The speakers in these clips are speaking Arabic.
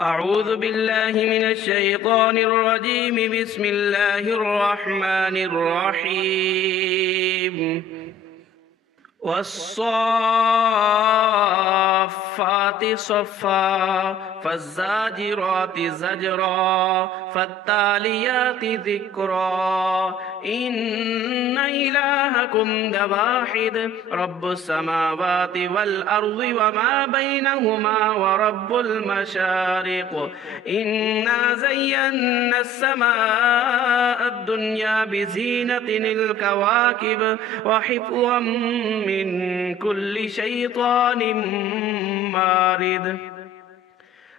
أعوذ بالله من الشيطان الرجيم. بسم الله الرحمن الرحيم. والصافات صفا فالزاجرات زجرا فالتاليات ذكرا إن إلهكم لواحد رب السماوات والأرض وما بينهما ورب المشارق إنا زينا السماء الدنيا بزينة الكواكب وحفظا من كل شيطان مارد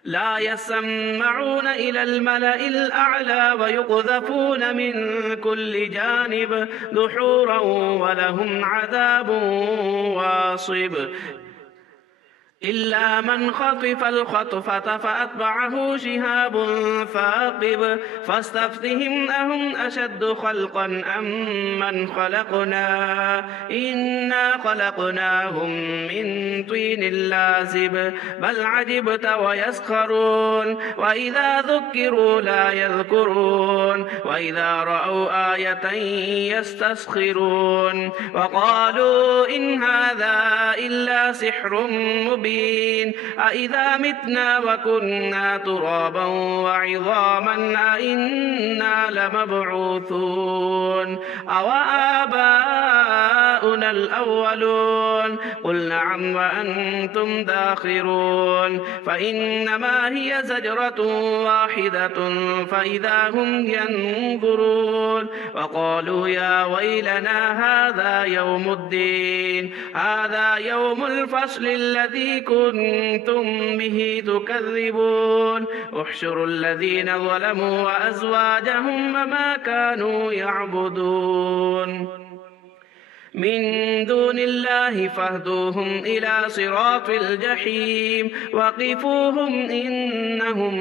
لا يسمعون إلى الملأ الأعلى ويقذفون من كل جانب دحورا ولهم عذاب واصب إلا من خطف الخطفة فأتبعه شهاب ثاقب فاستفتهم أهم أشد خلقا أم من خلقنا إنا خلقناهم من طين لازب بل عجبت ويسخرون وإذا ذكروا لا يذكرون وإذا رأوا آية يستسخرون وقالوا إن هذا إلا سحر مبين أإذا متنا وكنا ترابا وعظاما أإنا لمبعوثون أو آباؤنا الأولون قل نعم وأنتم داخرون فإنما هي زجرة واحدة فإذا هم ينظرون وقالوا يا ويلنا هذا يوم الدين هذا يوم الفصل الذي كنتم به تكذبون احشروا الذين ظلموا وأزواجهم وما كانوا يعبدون من دون الله فاهدوهم إلى صراط الجحيم وقفوهم إنهم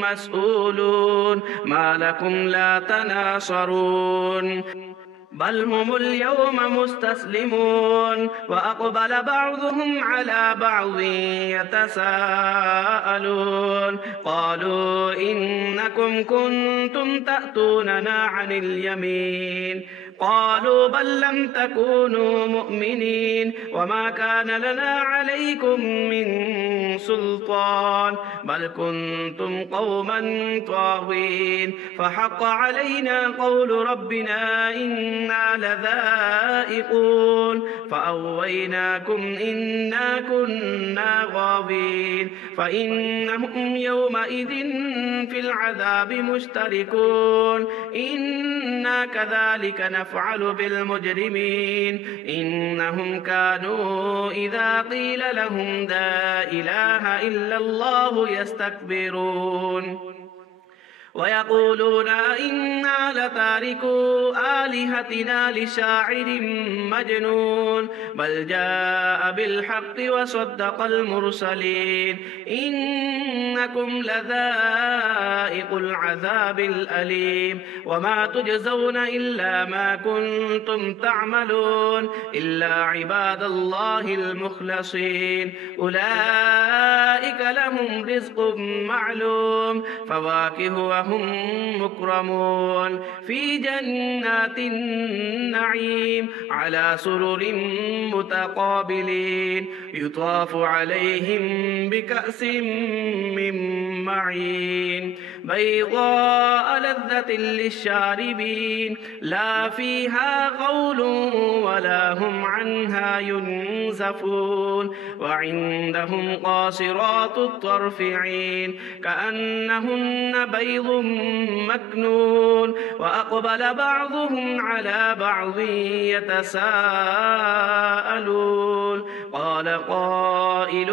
مسؤولون ما لكم لا تناصرون بل هم اليوم مستسلمون وأقبل بعضهم على بعض يتساءلون قالوا إنكم كنتم تأتوننا عن اليمين قالوا بل لم تكونوا مؤمنين وما كان لنا عليكم من سلطان بل كنتم قوما طاغين فحق علينا قول ربنا إنا لذائقون فأغويناكم إنا كنا غاوين فإنهم يومئذ في العذاب مشتركون إنا كذلك نفعل بالمجرمين إنهم كانوا إذا قيل لهم لا إله إلا الله يستكبرون ويقولون إنا لتاركو آلهتنا لشاعر مجنون بل جاء بالحق وصدق المرسلين إنكم لذائق العذاب الأليم وما تجزون إلا ما كنتم تعملون إلا عباد الله المخلصين أولئك لهم رزق معلوم فواكه وهم مكرمون في جنات النعيم على سرر متقابلين يطاف عليهم بكأس من معين بيضاء لذة للشاربين لا فيها غول ولا هم عنها ينزفون وعندهم قاصرات الطرف عين كأنهن بيض مكنون وأقبل بعضهم على بعض يتساءلون قال قائل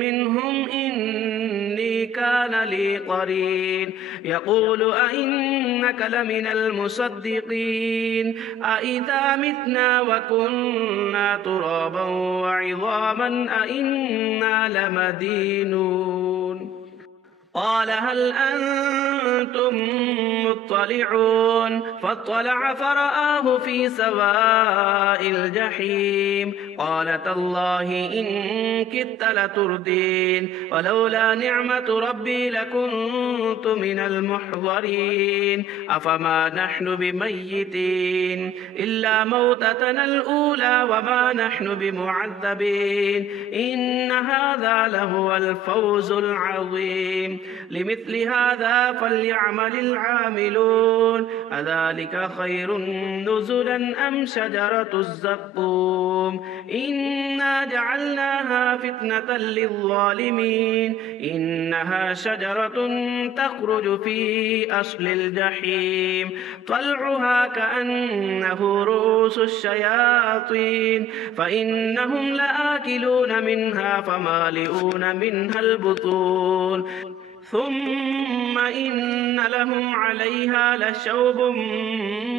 منهم إني كان لي قرين يقول أئنك لمن المصدقين أئذا متنا وكنا ترابا وعظاما أئنا لمدينون قال هل أنتم مطلعون فاطلع فرآه في سواء الجحيم قال تالله إن كدت لتردين ولولا نعمة ربي لكنت من المحضرين أفما نحن بميتين إلا موتتنا الأولى وما نحن بمعذبين إن هذا لهو الفوز العظيم لمثل هذا فليعمل العاملون أذلك خير نزلا أم شجرة الزقوم إنا جعلناها فتنة للظالمين إنها شجرة تخرج في أصل الجحيم طلعها كأنه رؤوس الشياطين فإنهم لآكلون منها فمالئون منها البطون ثم إن لهم عليها لشوب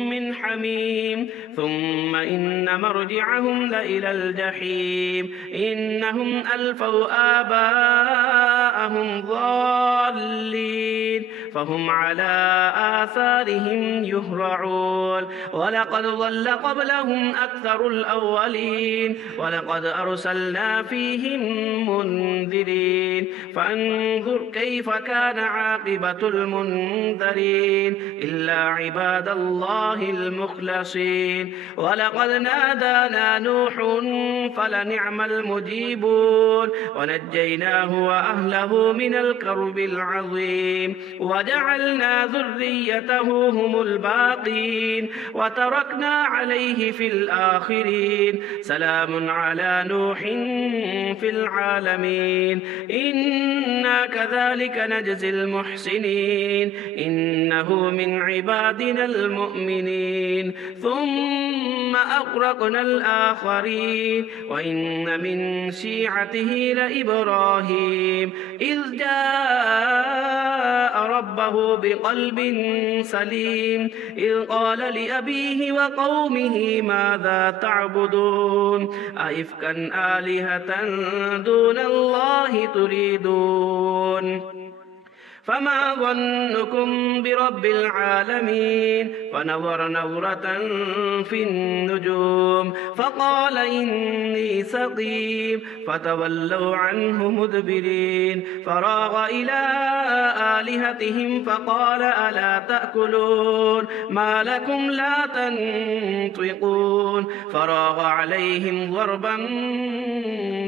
من حميم ثم إن مرجعهم لإلى الجحيم إنهم ألفوا آباءهم ضالين فهم على آثارهم يهرعون ولقد ضل قبلهم أكثر الأولين ولقد أرسلنا فيهم منذرين فانظر كيف كان عاقبة المنذرين إلا عباد الله المخلصين ولقد نادانا نوح فلنعم المجيبون ونجيناه وأهله من الكرب العظيم وجعلنا ذريته هم الباقين وتركنا عليه في الآخرين سلام على نوح في العالمين إنا كذلك نجزي المحسنين إنه من عبادنا المؤمنين ثم أغرقنا الآخرين وإن من شيعته لإبراهيم إذ جاء ربه بقلب سليم إذ قال لأبيه وقومه ماذا تعبدون أئفكا آلهة دون الله تريدون فما ظنكم برب العالمين فنظر نظرة في النجوم فقال إني سقيم فتولوا عنه مدبرين فراغ إلى آلهتهم فقال ألا تأكلون ما لكم لا تنطقون فراغ عليهم ضربا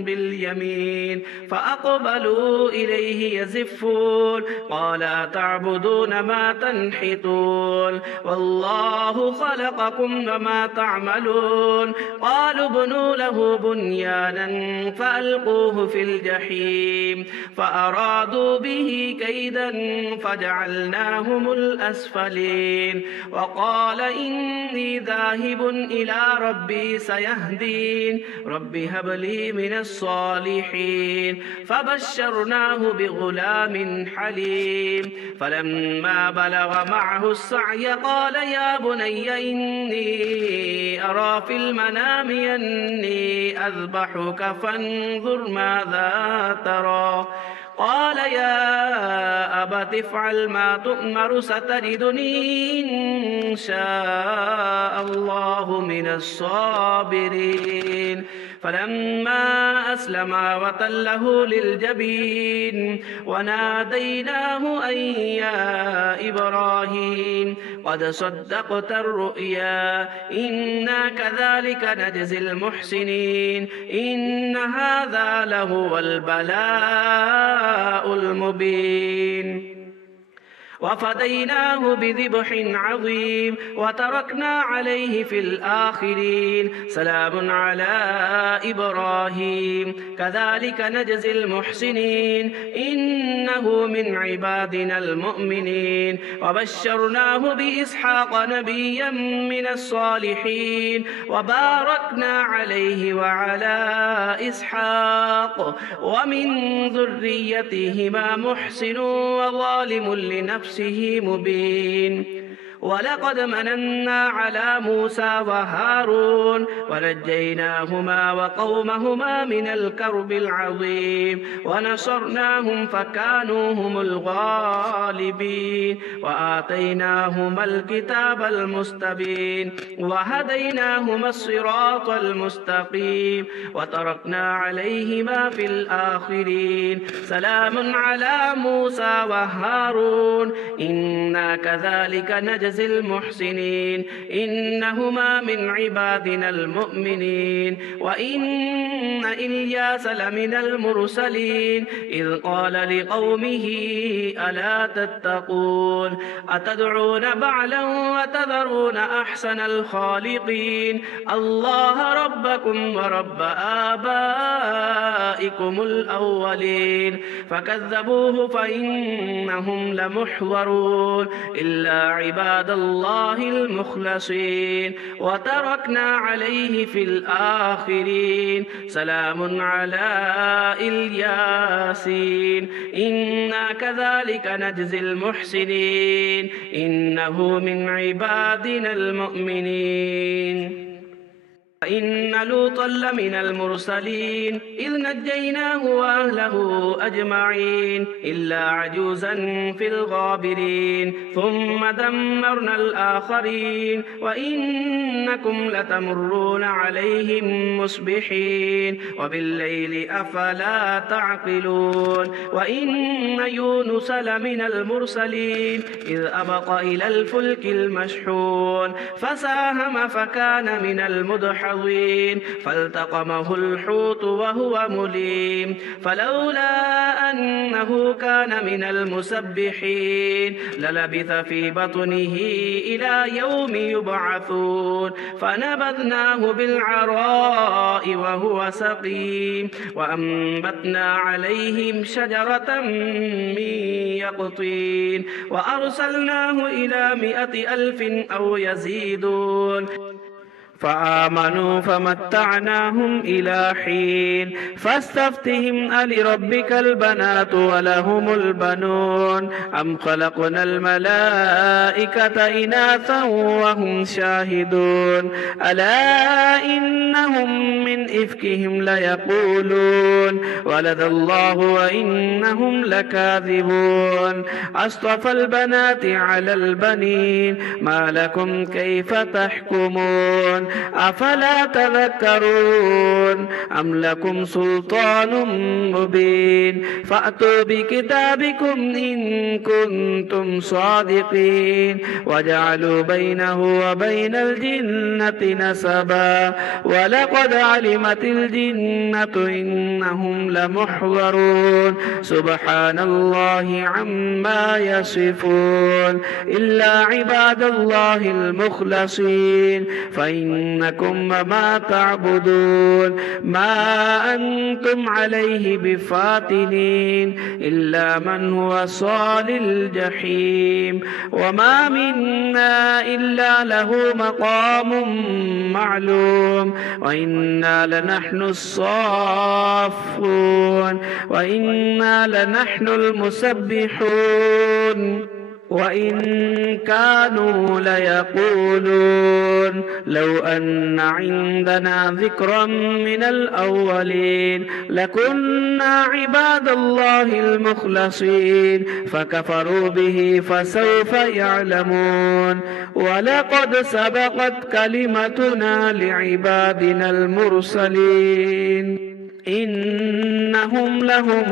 باليمين فأقبلوا إليه يزفون قال أتعبدون ما تنحتون والله خلقكم وما تعملون قالوا ابنوا له بنيانا فألقوه في الجحيم فأرادوا به كيدا فجعلناهم الأسفلين وقال إني ذاهب إلى ربي سيهدين رب هب لي من الصالحين فبشرناه بغلام حليم فلما بلغ معه السعي قال يا بني إني أرى في المنام أني أذبحك فانظر ماذا ترى قال يا أبت افعل ما تؤمر ستجدني إن شاء الله من الصابرين فلما أسلما وتله للجبين وناديناه أن يا إبراهيم قد صدقت الرؤيا إنا كذلك نجزي المحسنين إن هذا لهو البلاء المبين وفديناه بذبح عظيم وتركنا عليه في الآخرين سلام على إبراهيم كذلك نجزي المحسنين إنه من عبادنا المؤمنين وبشرناه بإسحاق نبيا من الصالحين وباركنا عليه وعلى إسحاق ومن ذريتهما محسن وظالم لنفسه مبين ولقد مننا على موسى وهارون ونجيناهما وقومهما من الكرب العظيم ونصرناهم فكانوا هم الغالبين وآتيناهما الكتاب المستبين وهديناهما الصراط المستقيم وتركنا عليهما في الآخرين سلام على موسى وهارون إنا كذلك نجزي المحسنين إنهما من عبادنا المؤمنين وإن إلياس لمن المرسلين إذ قال لقومه ألا تتقون أتدعون بعلا وتذرون أحسن الخالقين الله ربكم ورب آبائكم الأولين فكذبوه فإنهم لمحضرون إلا عباد الله المخلصين وتركنا عليه في الآخرين سلام على الياسين إنا كذلك نجزي المحسنين إنه من عبادنا المؤمنين إن لوطا لمن المرسلين إذ نجيناه وأهله أجمعين إلا عجوزا في الغابرين ثم دمرنا الآخرين وإنكم لتمرون عليهم مصبحين وبالليل أفلا تعقلون وإن يونس لمن المرسلين إذ أبق إلى الفلك المشحون فساهم فكان من المدحضين فالتقمه الحوت وهو مليم فلولا أنه كان من المسبحين للبث في بطنه إلى يوم يبعثون فنبذناه بالعراء وهو سقيم وأنبتنا عليهم شجرة من يقطين وأرسلناه إلى 100,000 أو يزيدون فآمنوا فمتعناهم إلى حين فاستفتهم ألربك البنات ولهم البنون أم خلقنا الملائكة إناثا وهم شاهدون ألا إنهم من إفكهم ليقولون ولد الله وإنهم لكاذبون أصطفى البنات على البنين ما لكم كيف تحكمون أفلا تذكرون أم لكم سلطان مبين فأتوا بكتابكم إن كنتم صادقين وجعلوا بينه وبين الجنة نسبا ولقد علمت الجنة إنهم لمحضرون سبحان الله عما يصفون إلا عباد الله المخلصين فإنكم وما تعبدون ما أنتم عليه بفاتنين إلا من هو صال الجحيم وما منا إلا له مقام معلوم وإنا لنحن الصافون وإنا لنحن المسبحون وإن كانوا ليقولون لو أن عندنا ذكرا من الأولين لكنا عباد الله المخلصين فكفروا به فسوف يعلمون ولقد سبقت كلمتنا لعبادنا المرسلين إنهم لهم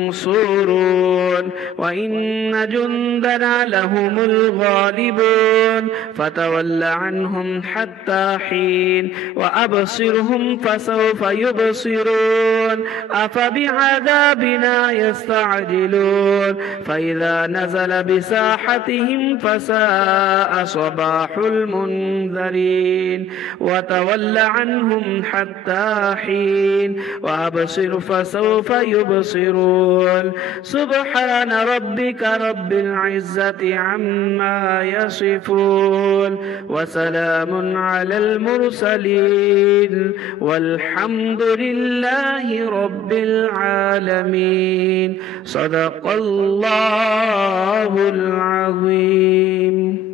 المنصورون وإن جندنا لهم الغالبون فتول عنهم حتى حين وأبصرهم فسوف يبصرون أفبعذابنا يستعجلون فإذا نزل بساحتهم فساء صباح المنذرين وتول عنهم حتى حين وأبصر فسوف يبصرون سبحان ربك رب العزة عما يصفون وسلام على المرسلين والحمد لله رب العالمين صدق الله العظيم.